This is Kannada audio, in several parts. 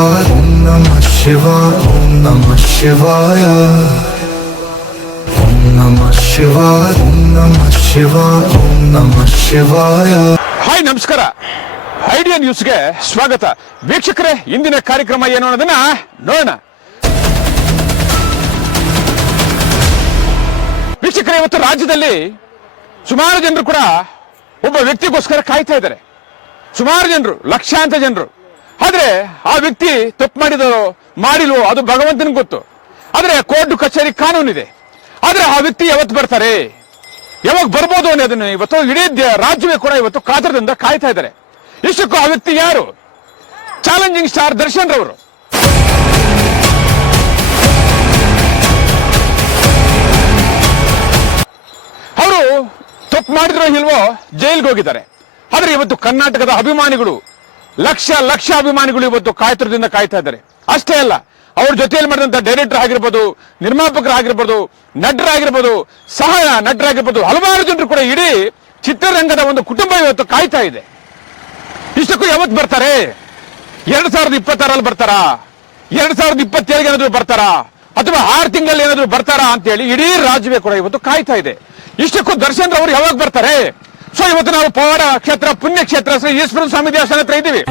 ಶಿವಾಯ ಓಂ ನಮಃ ಶಿವಾಯ ಓಂ ನಮಃ ಶಿವಾಯ ಓಂ ನಮಃ ಶಿವಾಯ ಓಂ ನಮಃ ಶಿವಾಯ ಓಂ ನಮಃ ಶಿವಾಯ. ಹಾಯ್, ನಮಸ್ಕಾರ. ಐಡಿಯಾ ನ್ಯೂಸ್ಗೆ ಸ್ವಾಗತ. ವೀಕ್ಷಕರೇ, ಇಂದಿನ ಕಾರ್ಯಕ್ರಮ ಏನು ಅನ್ನೋದನ್ನ ನೋಡೋಣ. ವೀಕ್ಷಕರೇ, ಇವತ್ತು ರಾಜ್ಯದಲ್ಲಿ ಸುಮಾರು ಜನರು ಕೂಡ ಒಬ್ಬ ವ್ಯಕ್ತಿಗೋಸ್ಕರ ಕಾಯ್ತಾ ಇದ್ದಾರೆ. ಸುಮಾರು ಜನರು, ಲಕ್ಷಾಂತರ ಜನರು. ಆದ್ರೆ ಆ ವ್ಯಕ್ತಿ ತಪ್ಪು ಮಾಡಿದರೋ ಮಾಡಿಲ್ವೋ ಅದು ಭಗವಂತನಿಗೆ ಗೊತ್ತು. ಆದ್ರೆ ಕೋರ್ಟ್ ಕಚೇರಿ ಕಾನೂನಿದೆ. ಆದ್ರೆ ಆ ವ್ಯಕ್ತಿ ಯಾವತ್ತು ಬರ್ತಾರೆ, ಯಾವಾಗ ಬರ್ಬೋದು ಅನ್ನೋದನ್ನ ಇವತ್ತು ಇಡೀ ರಾಜ್ಯವೇ ಕೂಡ ಇವತ್ತು ಕಾತರದಿಂದ ಕಾಯ್ತಾ ಇದ್ದಾರೆ. ಇಷ್ಟಕ್ಕೂ ಆ ವ್ಯಕ್ತಿ ಯಾರು? ಚಾಲೆಂಜಿಂಗ್ ಸ್ಟಾರ್ ದರ್ಶನ್ ರವರು. ಅವರು ತಪ್ಪು ಮಾಡಿದ್ರೋ ಇಲ್ವೋ ಜೈಲ್ಗೆ ಹೋಗಿದ್ದಾರೆ. ಆದ್ರೆ ಇವತ್ತು ಕರ್ನಾಟಕದ ಅಭಿಮಾನಿಗಳು, ಲಕ್ಷ ಲಕ್ಷ ಅಭಿಮಾನಿಗಳು ಇವತ್ತು ಕಾತರದಿಂದ ಕಾಯ್ತಾ ಇದ್ದಾರೆ. ಅಷ್ಟೇ ಅಲ್ಲ, ಅವ್ರ ಜೊತೆಯಲ್ಲಿ ಮಾಡಿದಂತ ಡೈರೆಕ್ಟರ್ ಆಗಿರ್ಬೋದು, ನಿರ್ಮಾಪಕರಾಗಿರ್ಬೋದು, ನಟರಾಗಿರ್ಬೋದು, ಸಹ ನಟರಾಗಿರ್ಬೋದು, ಹಲವಾರು ಜನರು ಕೂಡ ಇಡೀ ಚಿತ್ರರಂಗದ ಒಂದು ಕುಟುಂಬ ಇವತ್ತು ಕಾಯ್ತಾ ಇದೆ. ಇಷ್ಟಕ್ಕೂ ಯಾವತ್ತು ಬರ್ತಾರೆ? 2026 ಬರ್ತಾರಾ? 2027 ಏನಾದ್ರು ಬರ್ತಾರಾ? ಅಥವಾ 6 ತಿಂಗಳಲ್ಲಿ ಏನಾದ್ರು ಬರ್ತಾರಾ ಅಂತೇಳಿ ಇಡೀ ರಾಜ್ಯವೇ ಕೂಡ ಇವತ್ತು ಕಾಯ್ತಾ ಇದೆ. ಇಷ್ಟಕ್ಕೂ ದರ್ಶನ್ ಅವರು ಯಾವಾಗ ಬರ್ತಾರೆ? ಸೊ ಇವತ್ತು ನಾವು ಪವಾಡ ಕ್ಷೇತ್ರ, ಪುಣ್ಯ ಕ್ಷೇತ್ರ ಶ್ರೀ ಈಶ್ವರ ಸ್ವಾಮಿ ದೇವಸ್ಥಾನ ಹತ್ರ ಇದ್ದೀವಿ.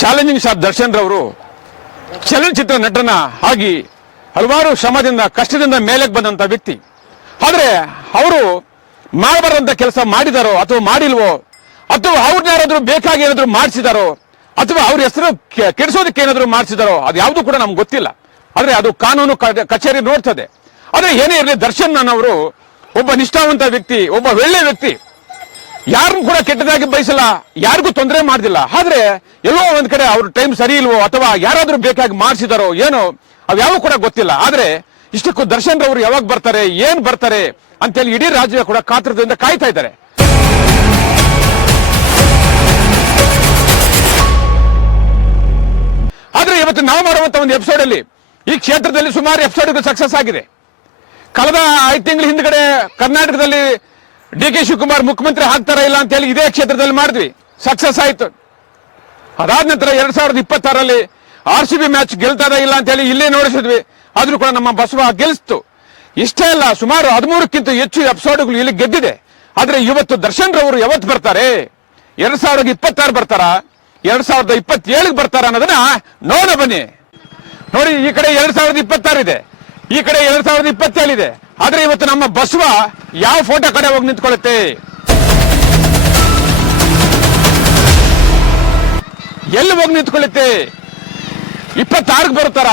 ಚಾಲೆಂಜಿಂಗ್ ಸ್ಟಾರ್ ದರ್ಶನ್ ರವರು ಚಲನಚಿತ್ರ ನಟನ ಆಗಿ ಹಲವಾರು ಶ್ರಮದಿಂದ, ಕಷ್ಟದಿಂದ ಮೇಲಕ್ಕೆ ಬಂದಂತ ವ್ಯಕ್ತಿ. ಆದ್ರೆ ಅವರು ಮಾಡಬಾರಂತ ಕೆಲಸ ಮಾಡಿದಾರೋ ಅಥವಾ ಮಾಡಿಲ್ವೋ, ಅಥವಾ ಅವ್ರನ್ನ ಯಾರಾದ್ರೂ ಬೇಕಾಗಿ ಏನಾದ್ರು ಮಾಡಿಸಿದಾರೋ, ಅಥವಾ ಅವ್ರ ಹೆಸರು ಕೆಡಿಸೋದಕ್ಕೆ ಏನಾದ್ರು ಮಾಡಿಸಿದಾರೋ, ಅದು ಯಾವುದು ಕೂಡ ನಮ್ಗೆ ಗೊತ್ತಿಲ್ಲ. ಆದ್ರೆ ಅದು ಕಾನೂನು ಕಚೇರಿ ನೋಡ್ತದೆ. ಆದ್ರೆ ಏನೇ ಇರಲಿ, ದರ್ಶನ್ ಅವರು ಒಬ್ಬ ನಿಷ್ಠಾವಂತ ವ್ಯಕ್ತಿ, ಒಬ್ಬ ಒಳ್ಳೆ ವ್ಯಕ್ತಿ. ಯಾರನ್ನು ಕೂಡ ಕೆಟ್ಟದಾಗಿ ಬಯಸಲ್ಲ, ಯಾರಿಗೂ ತೊಂದರೆ ಮಾಡ್ದಿಲ್ಲ. ಆದ್ರೆ ಎಲ್ಲೋ ಒಂದ್ ಕಡೆ ಅವ್ರ ಟೈಮ್ ಸರಿ ಇಲ್ವೋ, ಅಥವಾ ಯಾರಾದ್ರೂ ಬೇಕಾಗಿ ಮಾಡಿಸಿದಾರೋ ಏನೋ, ಅವ್ಯಾವ ಕೂಡ ಗೊತ್ತಿಲ್ಲ. ಆದ್ರೆ ಇಷ್ಟಕ್ಕೂ ದರ್ಶನ್ ರವರು ಯಾವಾಗ ಬರ್ತಾರೆ, ಏನ್ ಬರ್ತಾರೆ ಅಂತೇಳಿ ಇಡೀ ರಾಜ್ಯ ಕೂಡ ಕಾತರದಿಂದ ಕಾಯ್ತಾ ಇದ್ದಾರೆ. ಆದ್ರೆ ಇವತ್ತು ನಾವು ಮಾಡುವಂತ ಒಂದು ಎಪಿಸೋಡ್ ಅಲ್ಲಿ ಈ ಕ್ಷೇತ್ರದಲ್ಲಿ ಸುಮಾರು ಎಪಿಸೋಡ್ಗಳು ಸಕ್ಸಸ್ ಆಗಿದೆ. ಕಳೆದ 5 ತಿಂಗಳ ಹಿಂದ್ಗಡೆ ಕರ್ನಾಟಕದಲ್ಲಿ ಡಿ.ಕೆ. ಶಿವಕುಮಾರ್ ಮುಖ್ಯಮಂತ್ರಿ ಆಗ್ತಾರ ಇಲ್ಲ ಅಂತ ಹೇಳಿ ಇದೇ ಕ್ಷೇತ್ರದಲ್ಲಿ ಮಾಡಿದ್ವಿ, ಸಕ್ಸಸ್ ಆಯ್ತು. ಅದಾದ ನಂತರ 2026 RCB ಮ್ಯಾಚ್ ಗೆಲ್ತಾರ ಇಲ್ಲ ಅಂತ ಹೇಳಿ ಇಲ್ಲೇ ನೋಡಿಸಿದ್ವಿ, ಆದ್ರೂ ಕೂಡ ನಮ್ಮ ಬಸವ ಗೆಲ್ಸ್ತು. ಇಷ್ಟೇ ಅಲ್ಲ, ಸುಮಾರು 13ಕ್ಕಿಂತ ಹೆಚ್ಚು ಎಪಿಸೋಡ್ಗಳು ಇಲ್ಲಿ ಗೆದ್ದಿದೆ. ಆದ್ರೆ ಇವತ್ತು ದರ್ಶನ್ ರವರು ಯಾವತ್ತು ಬರ್ತಾರೆ? 2026 ಬರ್ತಾರಾ, 2027 ಬರ್ತಾರ ಅನ್ನೋದನ್ನ ನೋಡ ಬನ್ನಿ. ನೋಡಿ, ಈ ಕಡೆ 2026 ಇದೆ, ಈ ಕಡೆ 2027 ಇದೆ. ಆದ್ರೆ ಇವತ್ತು ನಮ್ಮ ಬಸವ ಯಾವ ಫೋಟೋ ಕಡೆ ಹೋಗಿ ನಿಂತ್ಕೊಳ್ಳುತ್ತೆ? ಎಲ್ಲಿ ಹೋಗಿ ನಿಂತ್ಕೊಳ್ಳುತ್ತೆ? 26 ಬರ್ತಾರ,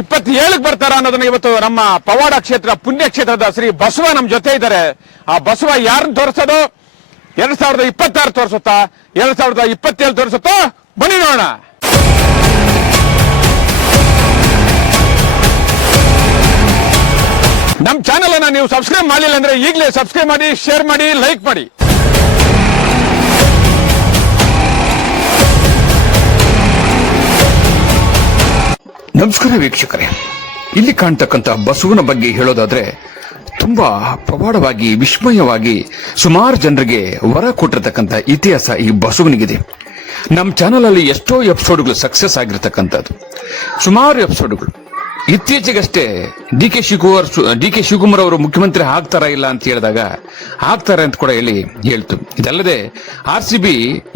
27 ಬರ್ತಾರ ಅನ್ನೋದನ್ನ ಇವತ್ತು ನಮ್ಮ ಪವಾಡ ಕ್ಷೇತ್ರ, ಪುಣ್ಯ ಕ್ಷೇತ್ರದ ಶ್ರೀ ಬಸವ ನಮ್ ಜೊತೆ ಇದ್ದಾರೆ. ಆ ಬಸವ ಯಾರನ್ನ ತೋರಿಸೋದು? 2026 ತೋರಿಸುತ್ತಾ, 2027 ತೋರಿಸುತ್ತೋ? ಬನ್ನಿ ನೋಡೋಣ. ನಮ್ಮ ಚಾನೆಲ್ ಅನ್ನ ನೀವು ಸಬ್ಸ್ಕ್ರೈಬ್ ಮಾಡಿಲ್ಲ ಅಂದ್ರೆ ಈಗಲೇ ಸಬ್ಸ್ಕ್ರೈಬ್ ಮಾಡಿ, ಶೇರ್ ಮಾಡಿ, ಲೈಕ್ ಮಾಡಿ. ನಮಸ್ಕಾರ ವೀಕ್ಷಕರೇ, ಇಲ್ಲಿ ಕಾಣ್ತಕ್ಕಂಥ ಬಸವನ ಬಗ್ಗೆ ಹೇಳೋದಾದ್ರೆ ತುಂಬಾ ಪ್ರವಾಡವಾಗಿ, ವಿಸ್ಮಯವಾಗಿ ಸುಮಾರು ಜನರಿಗೆ ವರ ಕೊಟ್ಟಿರ್ತಕ್ಕಂಥ ಇತಿಹಾಸ ಈ ಬಸವನಿಗಿದೆ. ನಮ್ಮ ಚಾನೆಲ್ ಅಲ್ಲಿ ಎಷ್ಟೋ ಎಪಿಸೋಡ್ಗಳು ಸಕ್ಸಸ್ ಆಗಿರ್ತಕ್ಕಂಥದ್ದು, ಸುಮಾರು ಎಪಿಸೋಡ್ಗಳು. ಇತ್ತೀಚೆಗಷ್ಟೇ ಡಿ.ಕೆ. ಶಿವಕುಮಾರ್ ಅವರು ಮುಖ್ಯಮಂತ್ರಿ ಆಗ್ತಾರ ಇಲ್ಲ ಅಂತ ಹೇಳಿದಾಗ ಆಗ್ತಾರೆ ಅಂತ ಕೂಡ ಹೇಳ್ತು. ಇದಲ್ಲದೆ RCB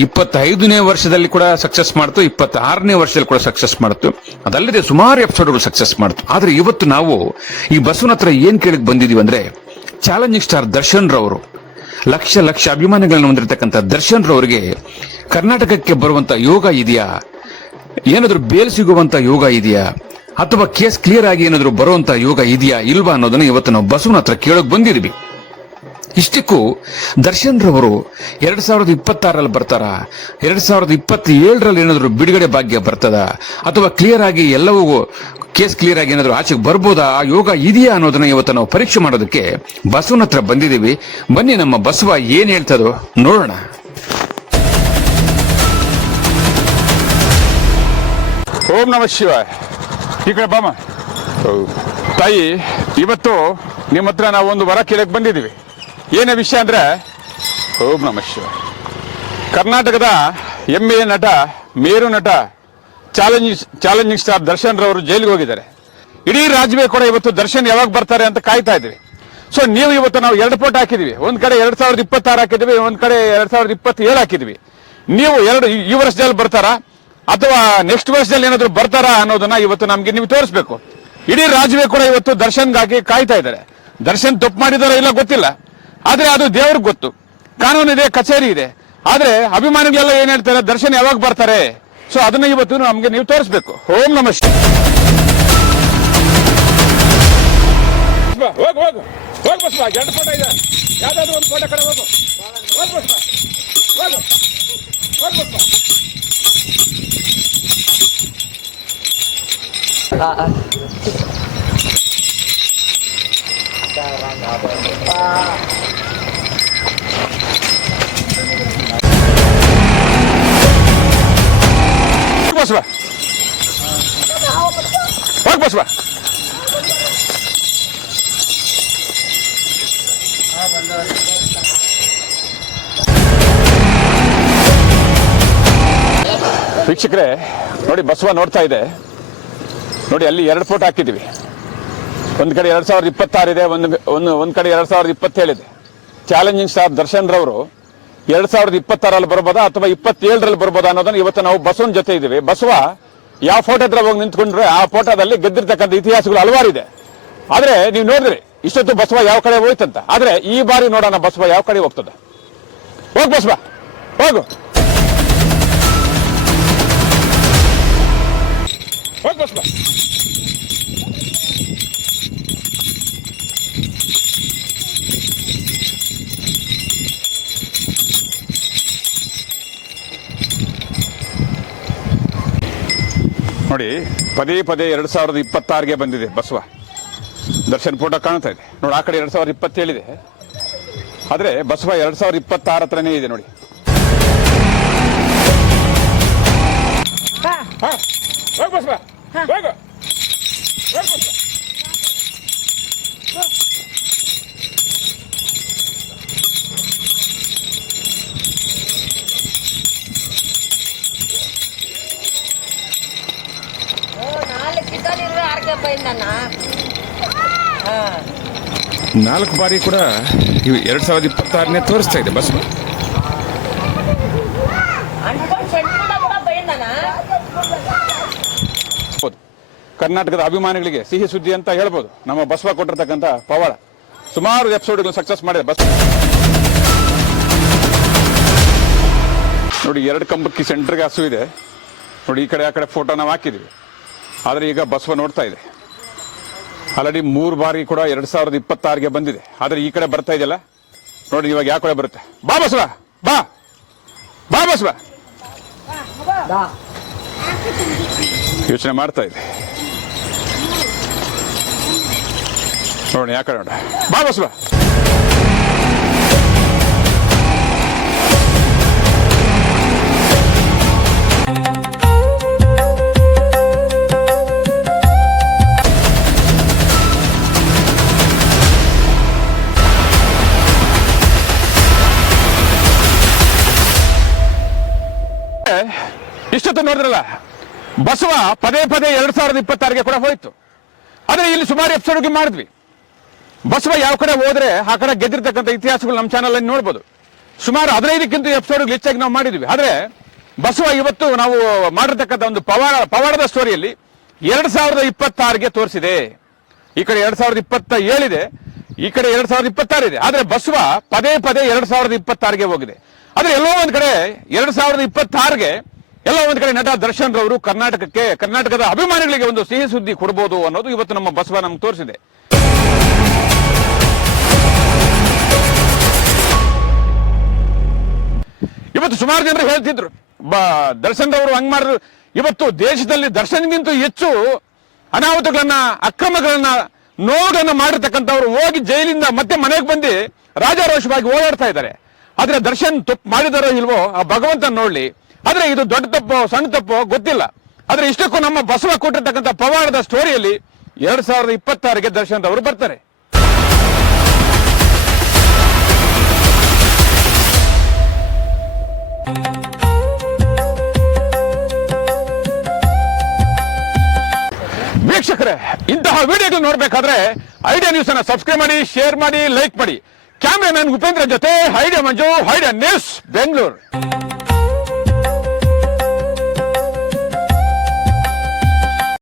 25ನೇ ವರ್ಷದಲ್ಲಿ ಕೂಡ ಸಕ್ಸಸ್ ಮಾಡ್ತು, 26ನೇ ವರ್ಷದಲ್ಲಿ ಕೂಡ ಸಕ್ಸಸ್ ಮಾಡ್ತು. ಅದಲ್ಲದೆ ಸುಮಾರು ಎಪಿಸೋಡ್ಗಳು ಸಕ್ಸಸ್ ಮಾಡ್ತು. ಆದ್ರೆ ಇವತ್ತು ನಾವು ಈ ಬಸವನ ಹತ್ರ ಏನ್ ಕೇಳಕ್ ಬಂದಿದೀವಿ ಅಂದ್ರೆ, ಚಾಲೆಂಜಿಂಗ್ ಸ್ಟಾರ್ ದರ್ಶನ್ ರವರು, ಲಕ್ಷ ಲಕ್ಷ ಅಭಿಮಾನಿಗಳನ್ನ ಹೊಂದಿರತಕ್ಕಂಥ ದರ್ಶನ್ ರವರಿಗೆ ಕರ್ನಾಟಕಕ್ಕೆ ಬರುವಂತ ಯೋಗ ಇದೆಯಾ, ಏನಾದ್ರೂ ಬೇಲ್ ಸಿಗುವಂತ ಯೋಗ ಇದೆಯಾ, ಅಥವಾ ಕೇಸ್ ಕ್ಲಿಯರ್ ಆಗಿ ಏನಾದ್ರು ಬರುವಂತ ಯೋಗ ಇದೆಯಾ ಇಲ್ವಾ ಅನ್ನೋದನ್ನ ಇವತ್ತು ನಾವು ಬಸವನ ಹತ್ರ ಕೇಳೋಕ್ ಬಂದಿದ್ವಿ. ಇಷ್ಟಕ್ಕೂ ದರ್ಶನ್ ರವರು 2026 ಬರ್ತಾರ, 2027 ಏನಾದ್ರು ಬಿಡುಗಡೆ ಭಾಗ್ಯ ಬರ್ತದ, ಅಥವಾ ಕ್ಲಿಯರ್ ಆಗಿ ಎಲ್ಲವೂ ಕೇಸ್ ಕ್ಲಿಯರ್ ಆಗಿ ಏನಾದ್ರು ಆಚೆಗೆ ಬರ್ಬೋದಾ, ಆ ಯೋಗ ಇದೆಯಾ ಅನ್ನೋದನ್ನ ಇವತ್ತು ನಾವು ಪರೀಕ್ಷೆ ಮಾಡೋದಕ್ಕೆ ಬಸವನ ಹತ್ರ ಬಂದಿದ್ದೀವಿ. ಬನ್ನಿ ನಮ್ಮ ಬಸವ ಏನ್ ಹೇಳ್ತದೋ ನೋಡೋಣ. ಓಂ ನಮಃ ಶಿವಾಯ. ಈ ಕಡೆ ಬಾಮ. ತಾಯಿ, ಇವತ್ತು ನಿಮ್ಮ ಹತ್ರ ನಾವು ಒಂದು ವರ ಕೇಳಕ್ ಬಂದಿದ್ದೀವಿ. ಏನೇ ವಿಷಯ ಅಂದ್ರೆ, ಓಂ ನಮಃ ಶಿವಾಯ. ಕರ್ನಾಟಕದ ಹೆಮ್ಮೆಯ ನಟ, ಮೇರು ನಟ, ಚಾಲೆಂಜಿಂಗ್ ಸ್ಟಾರ್ ದರ್ಶನ್ ರವರು ಜೈಲಿಗೆ ಹೋಗಿದ್ದಾರೆ. ಇಡೀ ರಾಜ್ಯವೇ ಕೂಡ ಇವತ್ತು ದರ್ಶನ್ ಯಾವಾಗ ಬರ್ತಾರೆ ಅಂತ ಕಾಯ್ತಾ ಇದ್ವಿ. ಸೊ ನೀವು ಇವತ್ತು ನಾವು 2 ಫೋಟೋ ಹಾಕಿದ್ವಿ. ಒಂದ್ ಕಡೆ 2026 ಹಾಕಿದ್ವಿ, ಒಂದ್ ಕಡೆ 2027 ಹಾಕಿದ್ವಿ. ನೀವು ಈ ವರ್ಷದಲ್ಲಿ ಬರ್ತಾರಾ ಅಥವಾ ನೆಕ್ಸ್ಟ್ ವರ್ಷದಲ್ಲಿ ಏನಾದ್ರು ಬರ್ತಾರಾ ಅನ್ನೋದನ್ನ ಇವತ್ತು ನಮ್ಗೆ ನೀವು ತೋರಿಸ್ಬೇಕು. ಇಡೀ ರಾಜ್ಯವೇ ಕೂಡ ಇವತ್ತು ದರ್ಶನ್ಗಾಗಿ ಕಾಯ್ತಾ ಇದ್ದಾರೆ. ದರ್ಶನ್ ತಪ್ಪು ಮಾಡಿದಾರೋ ಇಲ್ಲ ಗೊತ್ತಿಲ್ಲ, ಆದ್ರೆ ಅದು ದೇವ್ರಿಗೆ ಗೊತ್ತು. ಕಾನೂನು ಇದೆ, ಕಚೇರಿ ಇದೆ. ಆದ್ರೆ ಅಭಿಮಾನಿಗಳೆಲ್ಲ ಏನ್ ಹೇಳ್ತಾರೆ, ದರ್ಶನ್ ಯಾವಾಗ ಬರ್ತಾರೆ? ಸೊ ಅದನ್ನ ಇವತ್ತು ನಮ್ಗೆ ನೀವು ತೋರಿಸ್ಬೇಕು. ಓಂ ನಮಃ ಹೋಗು ಹೋಗು ಹೋಗ್ ಬಸ್ ಬಾ. 2 ಫೋಟೋ ಇದೆ, ಯಾವ್ದಾದ್ರು ಒಂದು ಫೋಟೋ ಕಡೆ ಹೋಗು. ಹೋಗ್ ಬಸ್ ಬಾ, ಹೋಗು ಹೋಗ್ ಬಸ್ ಬಾ. ಬಸ್ ಬಾ, ಹೋಗ್ ಬಸ್ ಬಾ. ವೀಕ್ಷಕರೇ ನೋಡಿ, ಬಸವ ನೋಡ್ತಾ ಇದೆ ನೋಡಿ. ಅಲ್ಲಿ 2 ಫೋಟೋ ಹಾಕಿದ್ವಿ. ಒಂದ್ ಕಡೆ 2026 ಇದೆ, ಒಂದ್ ಕಡೆ 2027 ಇದೆ. ಚಾಲೆಂಜಿಂಗ್ ಸ್ಟಾರ್ ದರ್ಶನ್ ರವರು 2026 ಬರ್ಬೋದಾ ಅಥವಾ 27 ಬರ್ಬೋದಾ ಅನ್ನೋದನ್ನ ಇವತ್ತು ನಾವು ಬಸವನ ಜೊತೆ ಇದ್ದೀವಿ. ಬಸವ ಯಾವ ಫೋಟೋ ಹತ್ರ ಹೋಗಿ ನಿಂತ್ಕೊಂಡ್ರೆ ಆ ಫೋಟೋದಲ್ಲಿ ಗೆದ್ದಿರ್ತಕ್ಕಂಥ ಇತಿಹಾಸಗಳು ಹಲವಾರು ಇದೆ. ಆದ್ರೆ ನೀವು ನೋಡಿದ್ರಿ ಇಷ್ಟೊತ್ತು ಬಸವ ಯಾವ ಕಡೆ ಹೋಯ್ತಂತ. ಆದ್ರೆ ಈ ಬಾರಿ ನೋಡೋಣ ಬಸವ ಯಾವ ಕಡೆ ಹೋಗ್ತದ. ಹೋಗ್ ಬಸವ ಹೋಗು, ಹೋಗ್ ಬಸವ. ನೋಡಿ, ಪದೇ 2026ಗೆ ಬಂದಿದೆ ಬಸವ. ದರ್ಶನ್ ಫೋಟೋ ಕಾಣ್ತಾ ಇದೆ ನೋಡಿ. ಆ ಕಡೆ 2027 ಇದೆ, ಆದ್ರೆ ಬಸವ 2026 ಹತ್ರನೇ ಇದೆ ನೋಡಿ. ಹೋಗ್ ಬಸವ ಹೋಗು, ಹೋಗ್ ಬಸವ. ನಾಲ್ಕು ಬಾರಿ ಕೂಡ 2026ನೇ ತೋರಿಸ್ತಾ ಇದೆ ಬಸ್. ಕರ್ನಾಟಕದ ಅಭಿಮಾನಿಗಳಿಗೆ ಸಿಹಿ ಸುದ್ದಿ ಅಂತ ಹೇಳ್ಬೋದು. ನಮ್ಮ ಬಸವ ಕೊಟ್ಟಿರ್ತಕ್ಕಂಥ ಪವಾಡ ಸುಮಾರು ಎಪಿಸೋಡ್ಗಳು ಸಕ್ಸಸ್ ಮಾಡಿದೆ ಬಸ್. ನೋಡಿ, 2 ಕಂಬಕ್ಕೆ ಸೆಂಟರ್ಗೆ ಹಸು ಇದೆ ನೋಡಿ. ಈ ಕಡೆ ಆ ಕಡೆ ಫೋಟೋ ನಾವು ಹಾಕಿದ್ವಿ. ಆದ್ರೆ ಈಗ ಬಸವ ನೋಡ್ತಾ ಇದೆ. ಆಲ್ರೆಡಿ 3 ಬಾರಿ ಕೂಡ 2026ಗೆ ಬಂದಿದೆ. ಆದ್ರೆ ಈ ಕಡೆ ಬರ್ತಾ ಇದೆಯಲ್ಲ ನೋಡಿ, ಇವಾಗ ಯಾವ ಕಡೆ ಬರುತ್ತೆ. ಬಾ ಬಸವ, ಬಾ ಬಾ ಬಸವ. ಯೋಚನೆ ಮಾಡ್ತಾ ಇದೆ ನೋಡಿ, ಯಾವ ಕಡೆ ನೋಡ. ಬಾ ಬಸವ. ಇಷ್ಟೊತ್ತು ನೋಡಿದ್ರಲ್ಲ, ಬಸವ ಪದೇ 2026ಗೆ ಕೂಡ ಹೋಯ್ತು. ಆದ್ರೆ ಇಲ್ಲಿ ಸುಮಾರು ಎಪಿಸೋಡ್ಗೆ ಮಾಡಿದ್ವಿ. ಬಸವ ಯಾವ ಕಡೆ ಹೋದ್ರೆ ಆ ಕಡೆ ಗೆದ್ದಿರ್ತಕ್ಕಂಥ ಇತಿಹಾಸಗಳು ನಮ್ಮ ಚಾನಲ್ ಅಲ್ಲಿ ನೋಡ್ಬೋದು. ಸುಮಾರು 15ಕ್ಕಿಂತ ಎಪಿಸೋಡ್ಗಳು ಹೆಚ್ಚಾಗಿ ನಾವು ಮಾಡಿದ್ವಿ. ಆದ್ರೆ ಬಸವ ಇವತ್ತು ನಾವು ಮಾಡಿರ್ತಕ್ಕಂಥ ಒಂದು ಪವಾಡದ ಸ್ಟೋರಿಯಲ್ಲಿ 2026ಗೆ ತೋರಿಸಿದೆ. ಈ ಕಡೆ 2027 ಇದೆ, ಈ ಕಡೆ 2026 ಇದೆ. ಆದ್ರೆ ಬಸವ ಪದೇ 2026ಗೆ ಹೋಗಿದೆ. ಆದ್ರೆ ಎಲ್ಲೋ ಒಂದ್ ಕಡೆ 2026ಗೆ ಎಲ್ಲೋ ಒಂದ್ ಕಡೆ ನಟ ದರ್ಶನ್ ರವರು ಕರ್ನಾಟಕದ ಅಭಿಮಾನಿಗಳಿಗೆ ಒಂದು ಸಿಹಿ ಸುದ್ದಿ ಕೊಡಬಹುದು ಅನ್ನೋದು ಇವತ್ತು ನಮ್ಮ ಬಸವ ನಮ್ಗೆ ತೋರಿಸಿದೆ. ಇವತ್ತು ಸುಮಾರು ಜನರು ಹೇಳ್ತಿದ್ರು ದರ್ಶನ್ ರವರು ಹಂಗ್ ಮಾಡಿದ್ರು. ಇವತ್ತು ದೇಶದಲ್ಲಿ ದರ್ಶನ್ಗಿಂತ ಹೆಚ್ಚು ಅನಾಹುತಗಳನ್ನ, ಅಕ್ರಮಗಳನ್ನ, ನೋಡನ್ನ ಮಾಡಿರ್ತಕ್ಕಂಥವ್ರು ಹೋಗಿ ಜೈಲಿಂದ ಮತ್ತೆ ಮನೆಗೆ ಬಂದು ರಾಜಾರೋಷವಾಗಿ ಓಡಾಡ್ತಾ ಇದ್ದಾರೆ. ಆದ್ರೆ ದರ್ಶನ್ ತಪ್ಪು ಮಾಡಿದಾರೋ ಇಲ್ವೋ ಆ ಭಗವಂತ ನೋಡ್ಲಿ. ಆದ್ರೆ ಇದು ದೊಡ್ಡ ತಪ್ಪೋ ಸಣ್ಣ ತಪ್ಪೋ ಗೊತ್ತಿಲ್ಲ. ಆದ್ರೆ ಇಷ್ಟಕ್ಕೂ ನಮ್ಮ ಬಸವ ಕೊಟ್ಟಿರ್ತಕ್ಕಂಥ ಪವಾಡದ ಸ್ಟೋರಿಯಲ್ಲಿ 2026ಗೆ ದರ್ಶನ್ ಅವರು ಬರ್ತಾರೆ. ವೀಕ್ಷಕರೇ, ಇಂತಹ ವಿಡಿಯೋಗಳು ನೋಡಬೇಕಾದ್ರೆ ಐಡಿಯಾ ನ್ಯೂಸ್ ಅನ್ನ ಸಬ್ಸ್ಕ್ರೈಬ್ ಮಾಡಿ, ಶೇರ್ ಮಾಡಿ, ಲೈಕ್ ಮಾಡಿ. ಕ್ಯಾಮ್ರಾಮನ್ ಉಪೇಂದ್ರ ಜೊತೆ ಐಡಿಯಾ ಮಂಜು, ಐಡಿಯಾ ನ್ಯೂಸ್, ಬೆಂಗಳೂರು.